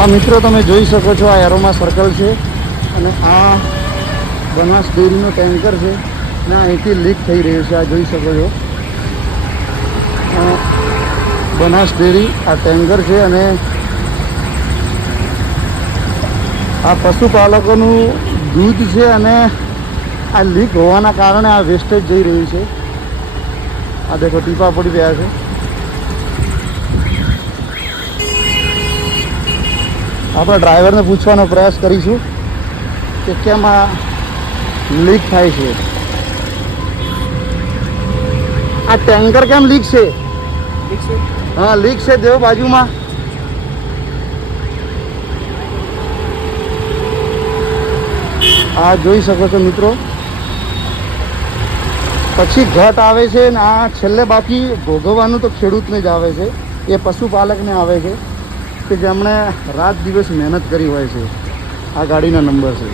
આ મિત્રો તમે જોઈ શકો છો, આ એરોમા સર્કલ છે અને આ બનાસ ડેરીનો ટેન્કર છે અને અહીંથી લીક થઈ રહ્યું છે. આ જોઈ શકો છો, બનાસ ડેરી આ ટેન્કર છે અને આ પશુપાલકોનું દૂધ છે અને આ લીક હોવાના કારણે આ વેસ્ટેજ જઈ રહ્યું છે. આ દેખો ટીપા પડી રહ્યા છે. આપણે ડ્રાઈવરને પૂછવાનો પ્રયાસ કરીશું કે કેમ આ લીક થાય છે. આ ટેન્કર કેમ લીક છે? હા, લીક છે. દેવો બાજુમાં. આ જોઈ શકો છો મિત્રો. પછી ઘટ આવે છે ને આ છેલ્લે બાકી ભોગવવાનું તો ખેડૂતને જ આવે છે, એ પશુપાલકને આવે છે કે જેમણે રાત દિવસ મહેનત કરી હોય છે. આ ગાડીના નંબર છે.